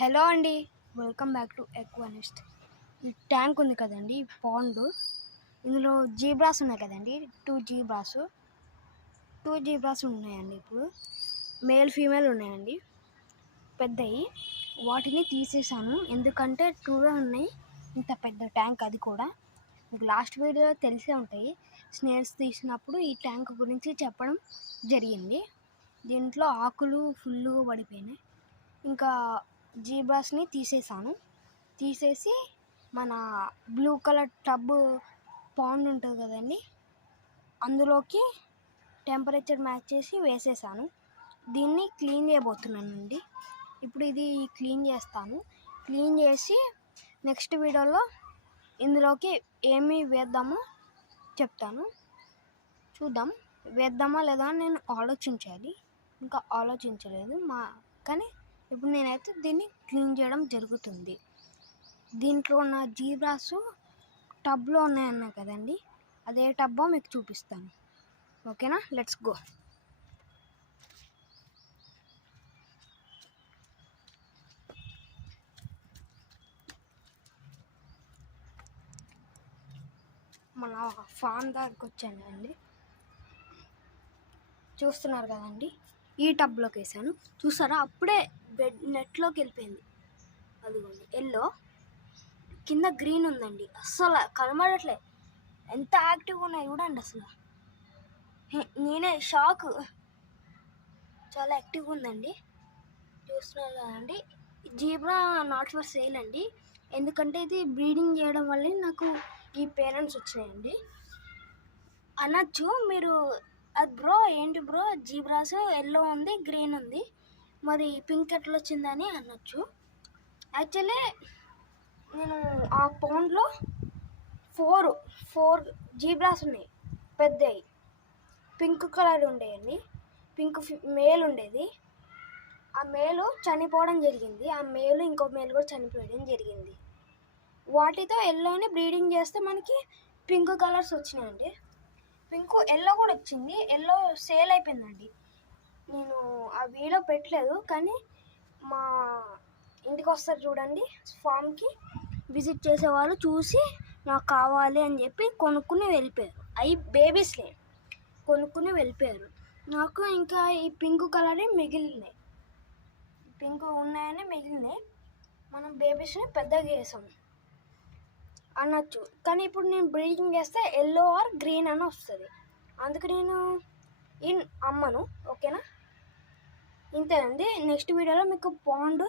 Hello అండి, welcome back to ఎక్వానిస్ట్. ఈ tank ఉంది కదండి, పాండ్. ఇందులో జీబ్రాస్ ఉన్నాయి కదండి, టూ జీబ్రాస్ ఉన్నాయండి. ఇప్పుడు మేల్ ఫీమేల్ ఉన్నాయండి, పెద్దవి. వాటిని తీసేసాను ఎందుకంటే టూవే ఉన్నాయి, ఇంత పెద్ద ట్యాంక్. అది కూడా మీకు లాస్ట్ వీడియో తెలిసే ఉంటాయి. స్నేల్స్ తీసినప్పుడు ఈ ట్యాంక్ గురించి చెప్పడం జరిగింది. దీంట్లో ఆకులు ఫుల్గా పడిపోయినాయి. ఇంకా జీబ్రాస్ని తీసేసి మన బ్లూ కలర్ టబ్ పాండ్ ఉంటుంది కదండి, అందులోకి టెంపరేచర్ మ్యాచ్ చేసి వేసేసాను. దీన్ని క్లీన్ చేయబోతున్నానండి. ఇప్పుడు ఇది క్లీన్ చేస్తాను. క్లీన్ చేసి నెక్స్ట్ వీడియోలో ఇందులోకి ఏమి వేద్దామో చెప్తాను. చూద్దాం, వేద్దామా లేదా అని నేను ఆలోచించాలి. ఇంకా ఆలోచించలేదు కానీ ఇప్పుడు నేనైతే దీన్ని క్లీన్ చేయడం జరుగుతుంది. దీంట్లో ఉన్న జీబ్రాస్ టబ్లో ఉన్నాయన్నా కదండి, అదే టబ్బో మీకు చూపిస్తాను. ఓకేనా, లెట్స్ గో. మన ఫామ్ దగ్గరికి వచ్చానండి. చూస్తున్నారు కదండి, ఈ టబ్లోకి వేసాను. చూసారా, అప్పుడే నెట్లోకి వెళ్ళిపోయింది. అదిగోండి ఎల్లో, కింద గ్రీన్ ఉందండి. అస్సలు కనబడట్లే. ఎంత యాక్టివ్గా ఉన్నాయి చూడండి. అసలు నేనే షాక్. చాలా యాక్టివ్గా ఉందండి. చూస్తున్నారు కదండి. జీబ్రా నాట్ ఫర్ సేల్ అండి, ఎందుకంటే ఇది బ్రీడింగ్ చేయడం వల్లే నాకు ఈ పేరెంట్స్ వచ్చినాయండి. అనొచ్చు మీరు, అది బ్రో ఏంటి బ్రో, జీబ్రాస్ ఎల్లో ఉంది గ్రీన్ ఉంది, మరి పింక్ ఎట్లా వచ్చిందని అనొచ్చు. యాక్చువల్లీ నేను ఆ పౌండ్లో ఫోర్ జీబ్రాస్ ఉన్నాయి, పెద్దవి. పింక్ కలర్ ఉండేయండి. పింక్ మేల్ ఉండేది. ఆ మేలు చనిపోవడం జరిగింది. ఆ మేలు ఇంకో మేలు కూడా చనిపోవడం జరిగింది. వాటితో ఎల్లోని బ్రీడింగ్ చేస్తే మనకి పింక్ కలర్స్ వచ్చినాయండి. పింక్ ఎల్లో కూడా వచ్చింది. ఎల్లో సేల్ అయిపోయిందండి. నేను ఆ వీడియో పెట్టలేదు, కానీ మా ఇంటికి వస్తారు చూడండి, ఫామ్కి విజిట్ చేసేవాళ్ళు చూసి నాకు కావాలి అని చెప్పి కొనుక్కుని వెళ్ళిపోయారు. అవి బేబీస్లే, కొనుక్కుని వెళ్ళిపోయారు. నాకు ఇంకా ఈ పింక్ కలరే మిగిలినాయి. పింక్ ఉన్నాయని మిగిలినాయి. మనం బేబీస్ని పెద్దగా చేసాం అనొచ్చు, కానీ ఇప్పుడు నేను బ్రీడింగ్ చేస్తే ఎల్లో ఆర్ గ్రీన్ అని వస్తుంది. అందుకు నేను అమ్మను. ఓకేనా, ఇంతేనండి. నెక్స్ట్ వీడియోలో మీకు పాండ్